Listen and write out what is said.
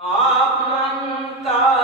ਆਪ ਨਿਰੰਕਾਰ